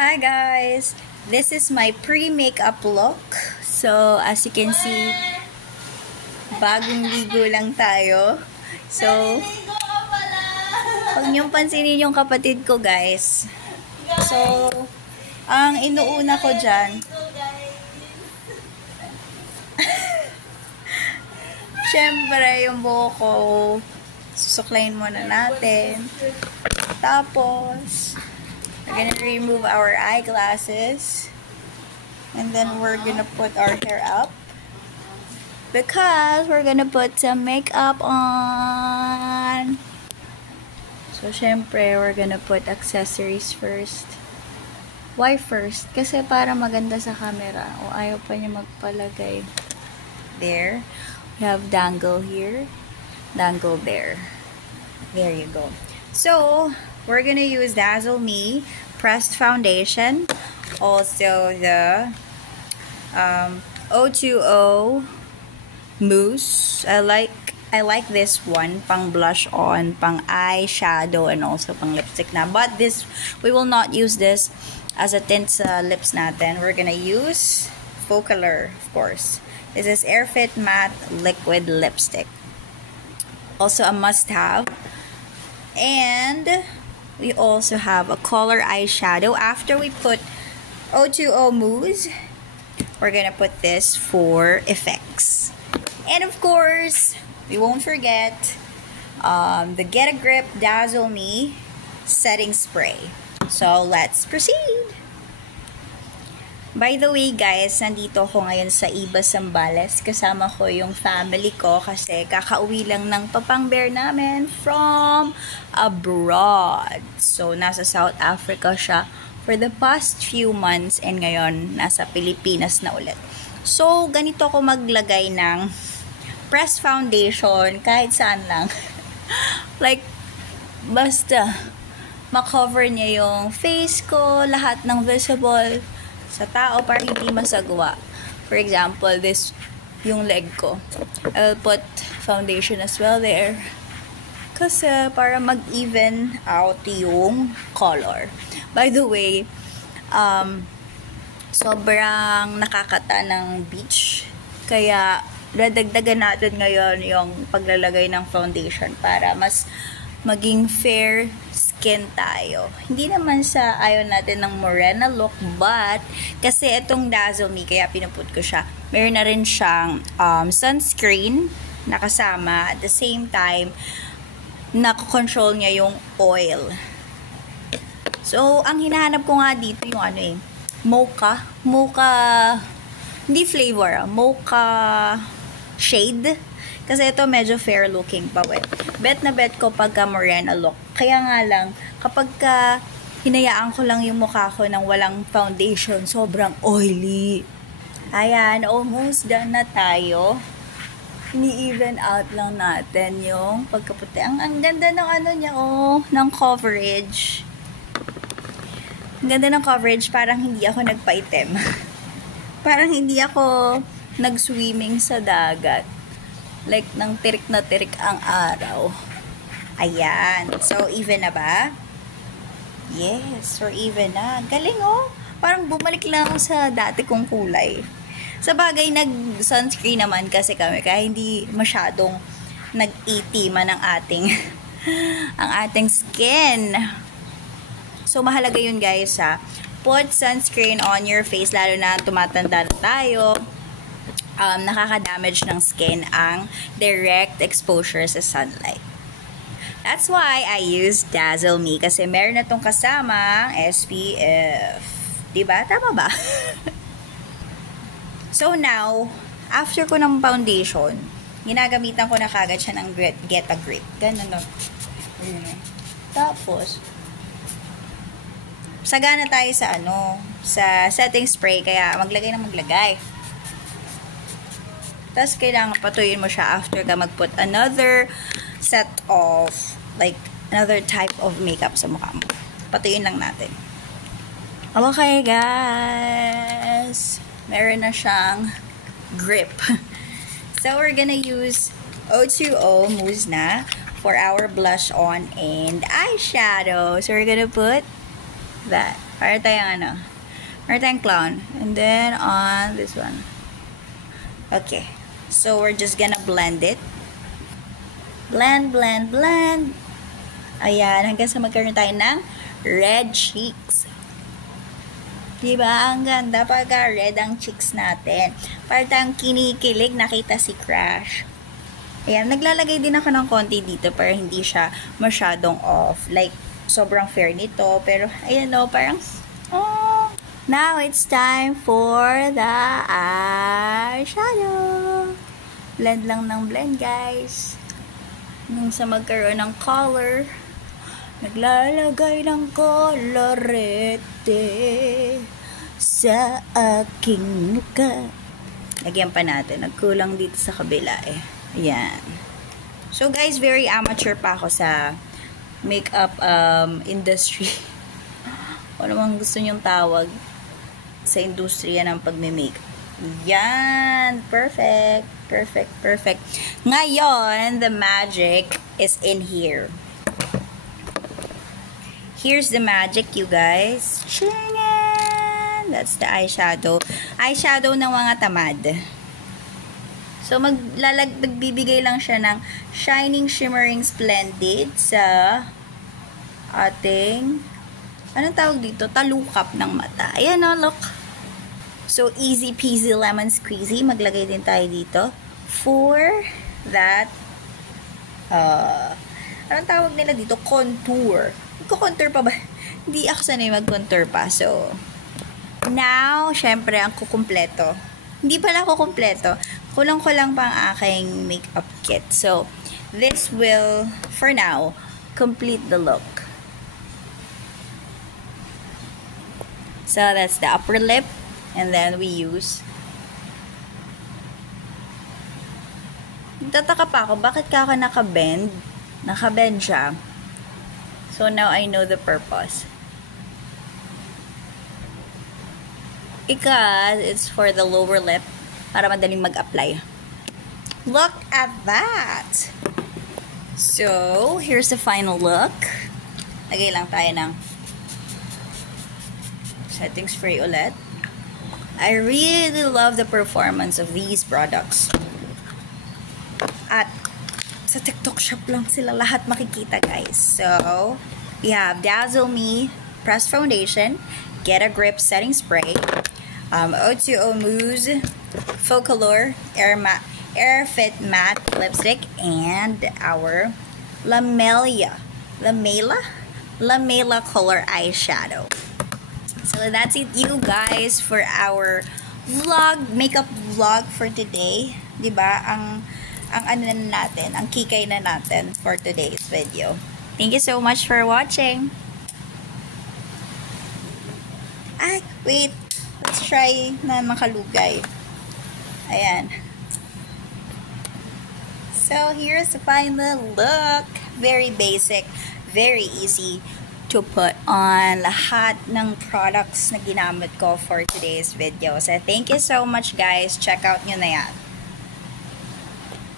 Hi guys! This is my pre-makeup look. So, as you can see, bagong ligo lang tayo. So, huwag niyong pansinin yung kapatid ko guys. So, ang inuuna ko dyan, syempre yung buhok ko, susuklayin muna natin. Tapos, we're gonna remove our eyeglasses. And then we're gonna put our hair up. Because we're gonna put some makeup on. So, syempre, we're gonna put accessories first. Why first? Kasi para maganda sa camera. O ayaw pa niya magpalagay. There. We have dangle here. Dangle there. There you go. So, we're gonna use Dazzle Me pressed foundation. Also, the O2O mousse. I like this one, pang blush on, pang eyeshadow, and also pang lipstick na. But this, we will not use this as a tint sa lips natin. We're gonna use Focalure, of course. This is Airfit Matte Liquid Lipstick. Also a must-have. And we also have a color eyeshadow. After we put O2O mousse, we're gonna put this for effects. And of course, we won't forget the Get a Grip Dazzle Me setting spray. So let's proceed. By the way guys, nandito ako ngayon sa Iba, Zambales. Kasama ko yung family ko kasi kakauwi lang ng papang bear namin from abroad. So nasa South Africa siya for the past few months and ngayon nasa Pilipinas na ulit. So ganito ako maglagay ng press foundation kahit saan lang. Like basta makover niya yung face ko, lahat ng visible sa tao para hindi masagwa. For example, this yung leg ko. I'll put foundation as well there. Kasi para mag-even out yung color. By the way, sobrang nakakata ng beach. Kaya dadagdagan natin ngayon yung paglalagay ng foundation para mas maging fair skin tayo. Hindi naman sa ayaw natin ng morena look, but kasi itong Dazzle Me, kaya pinuput ko siya. Meron na rin siyang sunscreen na kasama. At the same time, nakakontrol niya yung oil. So, ang hinahanap ko nga dito yung mocha. Mocha, hindi flavor, mocha shade. Kasi ito medyo fair looking pa Bet na bet ko pagka morena look. Kaya nga lang, kapag hinayaan ko lang yung mukha ko ng walang foundation, sobrang oily. Ayan, almost done na tayo. Ini-even out lang natin yung pagkaputi. Ang ganda ng niya, ng coverage. Ang ganda ng coverage, parang hindi ako nagpaitim. Parang hindi ako nag-swimming sa dagat. Like, nang tirik na tirik ang araw. Ayan. So, even na ba? Yes, we're even na. Galing, Parang bumalik lang ako sa dati kong kulay. Sa bagay, nag-sunscreen naman kasi kami. Kaya hindi masyadong nag-itima ng ating ang ating skin. So, mahalaga yun, guys, Put sunscreen on your face, lalo na tumatanda na tayo. Nakaka-damage ng skin ang direct exposure sa sunlight. That's why I use Dazzle Me kasi meron na tong kasama SPF. Diba? Tama ba? So now, after ko ng foundation, ginagamitan ko na kagad siya ng Get a Grip. Ganun, no? Tapos, sagana tayo sa sa setting spray, kaya maglagay na maglagay. Tapos, kailangan patuyin mo siya after ka mag-put another set of, like, another type of makeup sa mukha mo. Patuyin lang natin. Okay, guys. Meron na siyang grip. So, we're gonna use O2O mousse na for our blush on and eyeshadow. So, we're gonna put that. Para tayong para tayong clown. And then, on this one. Okay. So, we're just gonna blend it. Blend, blend, blend. Ayan, hanggang sa magkaroon tayo ng red cheeks. Diba? Ang ganda pagka red ang cheeks natin. Para tayong kinikilig, nakita si Crash. Ayan, naglalagay din ako ng konti dito para hindi siya masyadong off. Like, sobrang fair nito. Pero, ayan o, parang, oh. Now, it's time for the eyeshadow. Blend lang ng blend, guys. Nung sa magkaroon ng color, naglalagay ng kolorete sa aking muka. Lagyan pa natin. Nagkulang dito sa kabila eh. Ayan. So guys, very amateur pa ako sa makeup industry. Ano namang gusto nyong tawag sa industriya ng pagme-make. Yan. Perfect. Perfect. Perfect. Ngayon, the magic is in here. Here's the magic, you guys. Shingen! That's the eyeshadow. Eyeshadow ng mga tamad. So, magbibigay lang siya ng shining, shimmering, splendid sa ating, anong tawag dito? Talukap ng mata. Ayan o, look. So, easy peasy lemon squeezy. Maglagay din tayo dito for that, anong tawag nila dito? Contour. Magko-contour pa ba? Hindi ako sanay mag-contour pa. So, now, syempre, ang kukumpleto. Hindi pala ako kumpleto. Kulang-kulang pa ang aking makeup kit. So, this will, for now, complete the look. So, that's the upper lip. And then, we use. Tataka pa ako, bakit ka ako nakabend? Nakabend siya. So, now I know the purpose. Because it's for the lower lip para madaling mag-apply. Look at that! So, here's the final look. Lagay lang tayo ng setting spray ulit. I really love the performance of these products. At sa TikTok shop lang sila lahat makikita, guys. So, we have Dazzle Me Pressed Foundation, Get a Grip Setting Spray, O2O Mousse Focalure Air Fit Matte Lipstick, and our Lamela Color Eyeshadow. So, that's it, you guys, for our vlog, makeup vlog for today. Diba? Ang ano na natin, ang kikay na natin for today's video. Thank you so much for watching. Ay, wait. Let's try na makalugay. Ayan. So, here's the final look. Very basic. Very easy to put on lahat ng products na ginamit ko for today's video. So, thank you so much, guys. Check out nyo na yan.